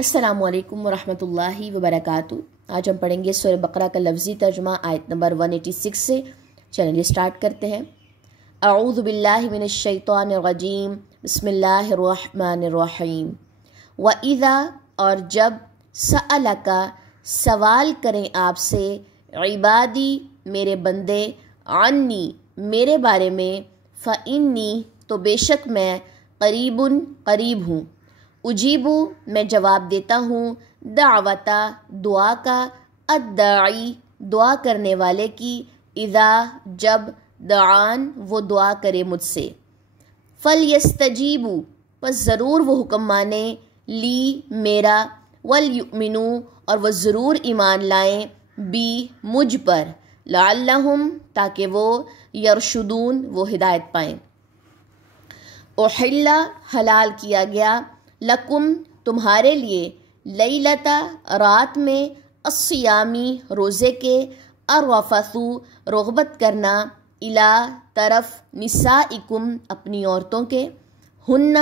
السلام علیکم ورحمۃ اللہ وبرکاتہ۔ آج ہم پڑھیں گے سورہ بقرہ کا لفظی ترجمہ آیت نمبر 186 سے۔ چلیے اسٹارٹ کرتے ہیں۔ اعوذ باللہ من الشیطان الرجیم، بسم اللہ الرحمن الرحیم۔ وَإِذَا اور جب سألک سوال کریں آپ سے، عبادی میرے بندے، عنی میرے بارے میں، فإنی تو بے شک میں، قریب ہوں، اجیبو میں جواب دیتا ہوں، دعوتا دعا کا، الداعی دعا کرنے والے کی، اذا جب، دعان وہ دعا کرے مجھ سے، فلیستجیبو پس ضرور وہ حکم مانے، لی میرا، ولیؤمنو اور وہ ضرور ایمان لائیں، بی مجھ پر، لعلہم تاکہ وہ، یرشدون وہ ہدایت پائیں۔ احل حلال کیا گیا، لکم تمہارے لیے، لیلتا رات میں، الصیامی روزے کے، الرفثو رغبت کرنا، الا طرف، نسائکم اپنی عورتوں کے، ہن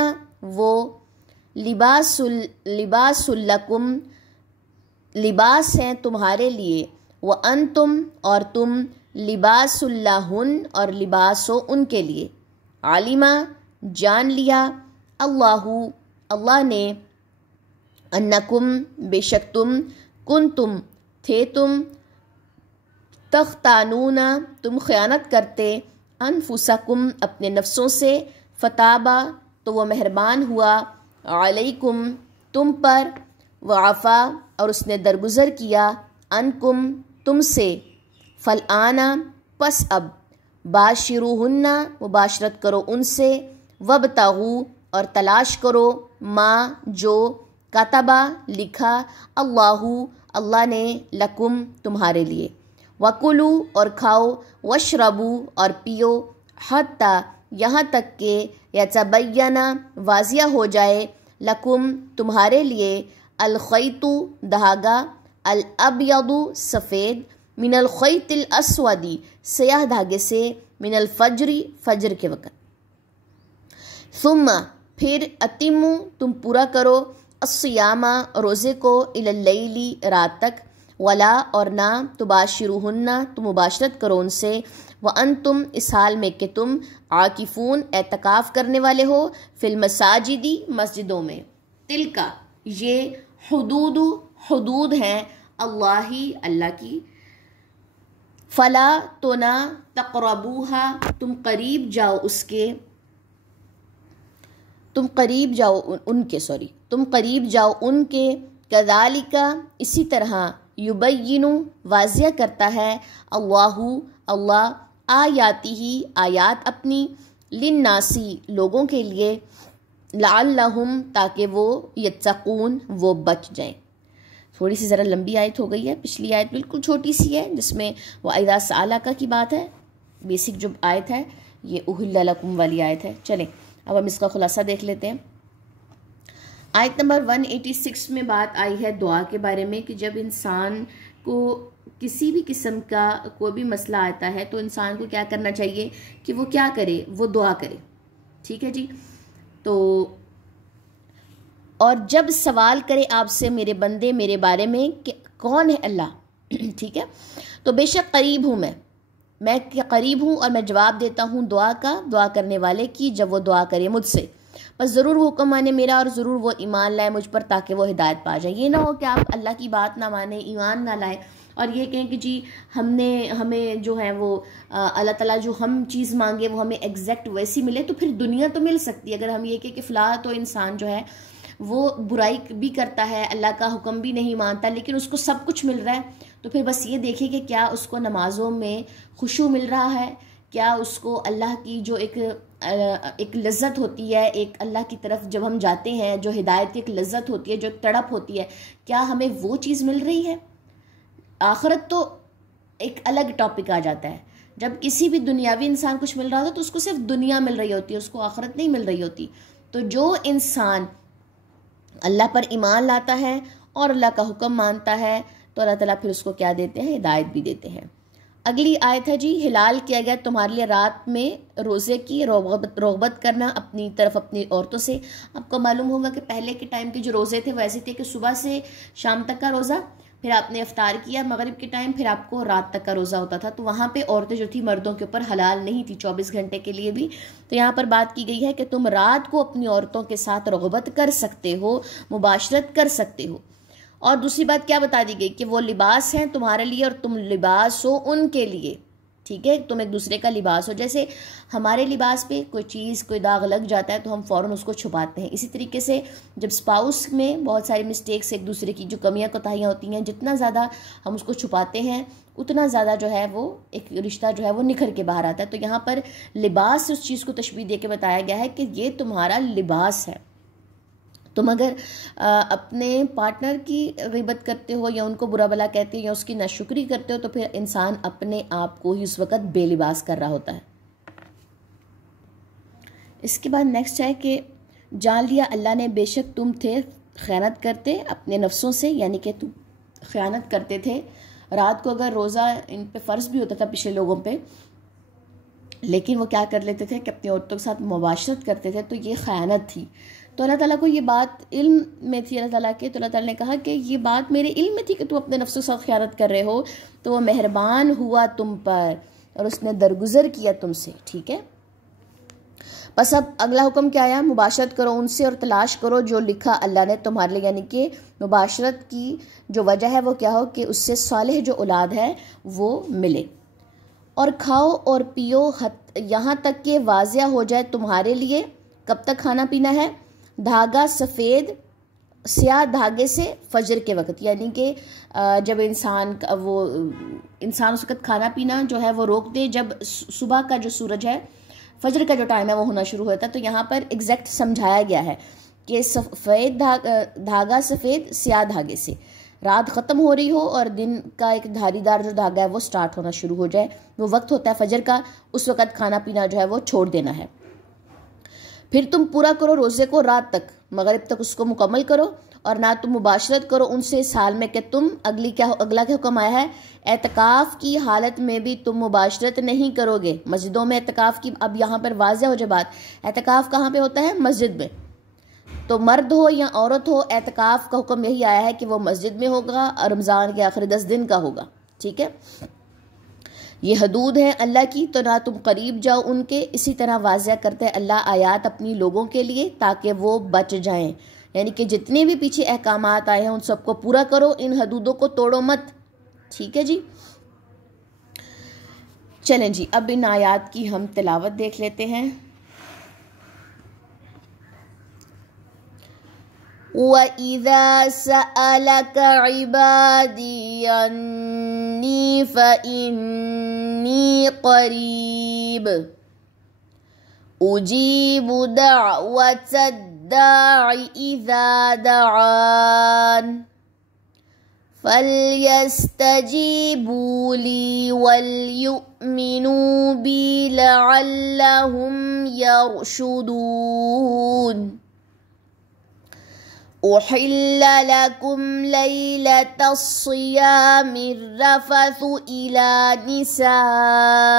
وہ، لباس لکم لباس ہیں تمہارے لیے، وانتم اور تم، لباس لہن اور لباس ہو ان کے لیے، علما جان لیا، اللہ نے، انکم بے شک تم، کنتم تھے تم، تختانون تم خیانت کرتے، انفسکم اپنے نفسوں سے، فتابا تو وہ مہربان ہوا، علیکم تم پر، وعفا اور اس نے درگزر کیا، انکم تم سے، فالآن پس اب، باشروہن مباشرت کرو ان سے، وابتغوا اور تلاش کرو، ما جو، کتبہ لکھا، اللہ نے، لکم تمہارے لیے، وکلو اور کھاؤ، واشربو اور پیو، حتی یہاں تک کہ، یتبین واضح ہو جائے، لکم تمہارے لیے، الخیط دھاگا، الابیض سفید، من الخیط الاسود سیاہ دھاگے سے، من الفجر فجر کے وقت، ثم پھر، اتمو تم پورا کرو، الصیام روزے کو، الی اللیل رات تک، ولا اور نہ، تباشروہن تم مباشرت کرو ان سے، وانتم اس حال میں کہ تم، عاکفون اعتکاف کرنے والے ہو، فی المساجد مسجدوں میں، تلکا یہ، حدود ہیں، اللہ کی، فلا تو نہ، تقربوہا تم قریب جاؤ اس کے، تم قریب جاؤ ان کے، کذالک اسی طرح، یبین واضح کرتا ہے، اللہ آیاتہ آیات اپنی، للناسی لوگوں کے لیے، لعلہم تاکہ وہ، یتقون وہ بچ جائیں۔ تھوڑی سی ذرا لمبی آیت ہو گئی ہے، پچھلی آیت بالکل چھوٹی سی ہے جس میں وَإِذَا سَأَلَكَ کی بات ہے، بیسک جو آیت ہے یہ اُحِلَّ لَكُمْ والی آیت ہے۔ چلیں اب ہم اس کا خلاصہ دیکھ لیتے ہیں۔ آیت نمبر 186 میں بات آئی ہے دعا کے بارے میں، کہ جب انسان کو کسی بھی قسم کا کوئی بھی مسئلہ آتا ہے تو انسان کو کیا کرنا چاہیے کہ وہ کیا کرے، وہ دعا کرے، ٹھیک ہے جی۔ تو اور جب سوال کرے آپ سے میرے بندے میرے بارے میں کہ کون ہے اللہ، ٹھیک ہے، تو بے شک قریب ہوں میں قریب ہوں اور میں جواب دیتا ہوں دعا کا، دعا کرنے والے کی جب وہ دعا کرے مجھ سے، بس ضرور وہ حکم مانے میرا اور ضرور وہ ایمان لائے مجھ پر تاکہ وہ ہدایت پا جائے۔ یہ نہ ہو کہ آپ اللہ کی بات نہ مانیں، ایمان نہ لائیں اور یہ کہیں کہ جی ہمیں جو ہے وہ اللہ تعالیٰ جو ہم چیز مانگے وہ ہمیں ایگزیکٹ ویسی ملے، تو پھر دنیا تو مل سکتی ہے۔ اگر ہم یہ کہ فلاں تو انسان جو ہے وہ برائی بھی کرتا ہے، اللہ کا حکم بھی نہیں مانتا، لیکن اس کو سب کچھ مل رہا ہے، تو پھر بس یہ دیکھیں کہ کیا اس کو نمازوں میں خشوع مل رہا ہے، کیا اس کو اللہ کی جو ایک لذت ہوتی ہے، ایک اللہ کی طرف جب ہم جاتے ہیں جو ہدایت کی ایک لذت ہوتی ہے، جو ایک تڑپ ہوتی ہے، کیا ہمیں وہ چیز مل رہی ہے۔ آخرت تو ایک الگ ٹاپک آ جاتا ہے، جب کسی بھی دنیاوی انسان کچھ مل رہا ہوتا ہے تو اس کو صرف دنیا مل رہی ہوتی ہے، اس کو آخرت نہیں مل رہی ہوتی۔ تو جو انسان اللہ پر ایمان لاتا ہے اور اللہ کا حکم مانتا ہے تو اللہ تعالیٰ پھر اس کو کیا دیتے ہیں، ہدایت بھی دیتے ہیں۔ اگلی آیت ہے جی، حلال کیا گیا تمہارے لیے رات میں روزے کی رغبت کرنا اپنی طرف اپنی عورتوں سے. آپ کو معلوم ہوگا کہ پہلے کے ٹائم کے جو روزے تھے وہ ایسے تھے کہ صبح سے شام تک کا روزہ، پھر آپ نے افطار کیا مغرب کے ٹائم، پھر آپ کو رات تک کا روزہ ہوتا تھا. تو وہاں پہ عورتیں جو تھی مردوں کے اوپر حلال نہیں تھی 24 گھنٹے کے لیے بھی. تو یہاں پر بات کی گئی ہے کہ تم رات کو اپنی عورتوں کے ساتھ رغبت کر سکتے ہو، مباشرت کر سکتے ہو. اور دوسری بات کیا بتا دی گئی کہ وہ لباس ہیں تمہارے لیے اور تم لباس ہو ان کے لیے. ٹھیک ہے، تم ایک دوسرے کا لباس ہو. جیسے ہمارے لباس پہ کوئی چیز کوئی داغ لگ جاتا ہے تو ہم فوراً اس کو چھپاتے ہیں، اسی طریقے سے جب اسپاؤس میں بہت ساری مسٹیکس ایک دوسرے کی جو کمیاں کوتاہیاں ہوتی ہیں، جتنا زیادہ ہم اس کو چھپاتے ہیں اتنا زیادہ جو ہے وہ ایک رشتہ جو ہے وہ نکھر کے باہر آتا ہے. تو یہاں پر لباس سے اس چیز کو تشبیہ دے کے بتایا گیا ہے کہ یہ تمہارا لباس ہے. تم اگر اپنے پارٹنر کی غیبت کرتے ہو یا ان کو برا بلا کہتے ہو یا اس کی ناشکری کرتے ہو تو پھر انسان اپنے آپ کو ہی اس وقت بے لباس کر رہا ہوتا ہے. اس کے بعد نیکسٹ ہے کہ جان لیا اللہ نے بے شک تم تھے خیانت کرتے اپنے نفسوں سے، یعنی کہ تم خیانت کرتے تھے. رات کو اگر روزہ ان پہ فرض بھی ہوتا تھا پچھلے لوگوں پہ، لیکن وہ کیا کر لیتے تھے کہ اپنی عورتوں کے ساتھ مباشرت کرتے تھے، تو یہ خیانت تھی. تو اللہ تعالیٰ کو یہ بات علم میں تھی اللہ تعالیٰ کے، تو اللہ تعالیٰ نے کہا کہ یہ بات میرے علم میں تھی کہ تم اپنے نفس کے ساتھ خیانت کر رہے ہو، تو وہ مہربان ہوا تم پر اور اس نے درگزر کیا تم سے. ٹھیک ہے، بس اب اگلا حکم کیا آیا؟ مباشرت کرو ان سے اور تلاش کرو جو لکھا اللہ نے تمہارے لیے، یعنی کہ مباشرت کی جو وجہ ہے وہ کیا ہو کہ اس سے صالح جو اولاد ہے وہ ملے. اور کھاؤ اور پیو یہاں تک کہ واضح ہو جائے تمہارے لیے. کب تک کھانا پینا ہے؟ دھاگا سفید سیاہ دھاگے سے فجر کے وقت، یعنی کہ جب انسان اس وقت کھانا پینا جو ہے وہ روک دے جب صبح کا جو سورج ہے، فجر کا جو ٹائم ہے وہ ہونا شروع ہوتا ہے. تو یہاں پر ایگزیکٹ سمجھایا گیا ہے کہ سفید دھاگا سفید سیاہ دھاگے سے رات ختم ہو رہی ہو اور دن کا ایک دھاری دار جو دھاگا ہے وہ سٹارٹ ہونا شروع ہو جائے، وہ وقت ہوتا ہے فجر کا، اس وقت کھانا پینا جو ہے وہ چھوڑ دینا ہے. پھر تم پورا کرو روزے کو رات تک، مغرب تک اس کو مکمل کرو، اور نہ تم مباشرت کرو ان سے سال میں کہ تم اگلا کیا حکم آیا ہے؟ اعتکاف کی حالت میں بھی تم مباشرت نہیں کرو گے. مسجدوں میں اعتکاف کی، اب یہاں پر واضح ہو جائے بات، اعتکاف کہاں پہ ہوتا ہے؟ مسجد میں. تو مرد ہو یا عورت ہو، اعتکاف کا حکم یہی آیا ہے کہ وہ مسجد میں ہوگا اور رمضان کے آخری 10 دن کا ہوگا. ٹھیک ہے، یہ حدود ہیں اللہ کی، تو نہ تم قریب جاؤ ان کے. اسی طرح واضح کرتے ہیں اللہ آیات اپنی لوگوں کے لیے تاکہ وہ بچ جائیں، یعنی کہ جتنے بھی پیچھے احکامات آئے ہیں ان سب کو پورا کرو، ان حدودوں کو توڑو مت. ٹھیک ہے جی، چلیں جی اب ان آیات کی ہم تلاوت دیکھ لیتے ہیں. وَإِذَا سَأَلَكَ عِبَادِي عَنِّي فَإِنِّي قَرِيبٌ أُجِيبُ دَعْوَةَ الدَّاعِ إِذَا دَعَانِ فَلْيَسْتَجِيبُوا لِي وَلْيُؤْمِنُوا بِي لَعَلَّهُمْ يَرْشُدُونَ. أُحِلَّ لَكُمْ لَيْلَةَ الصِّيَامِ الرَّفَثُ إِلَى نِسَائِكُمْ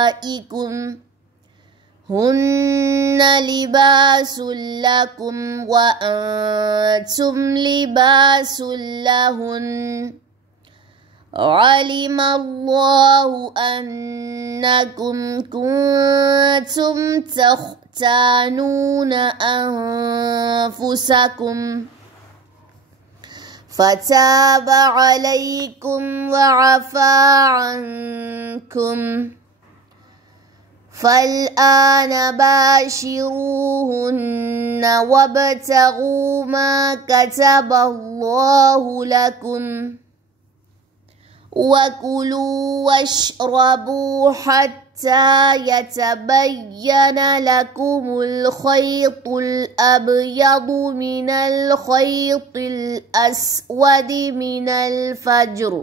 هُنَّ لِبَاسٌ لَكُمْ وَأَنْتُمْ لِبَاسٌ لَهُنَّ عَلِمَ اللَّهُ أَنَّكُمْ كُنْتُمْ تَخْتَانُونَ أَنفُسَكُمْ فَتَابَ عَلَيْكُمْ وَعَفَا عَنْكُمْ فَالْآنَ بَاشِرُوهُنَّ وَابْتَغُوا مَا كَتَبَ اللَّهُ لَكُمْ وَكُلُوا وَاشْرَبُوا حَتَّى يَتَبَيَّنَ لَكُمُ الْخَيْطُ الْأَبْيَضُ مِنَ الْخَيْطِ الْأَسْوَدِ مِنَ الْفَجْرِ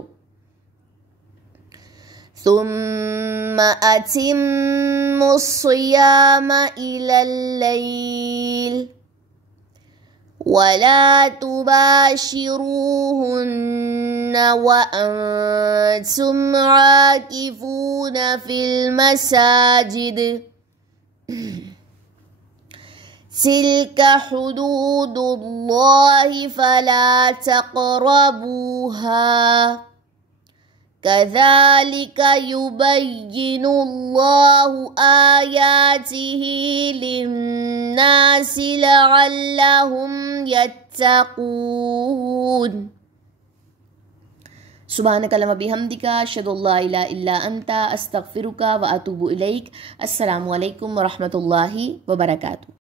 ثُمَّ أَتِمُّوا الصِّيَامَ إِلَى اللَّيْلِ ولا تباشروهن وأنتم عاكفون في المساجد تلك حدود الله فلا تقربوها كذلك يبين الله آياته للناس لعلهم يتقون. سبحانك اللهم بحمدك أشهد أن لا إله إلا أنت أستغفرك وأتوب إليك. السلام علیکم ورحمۃ اللہ وبرکاتہ.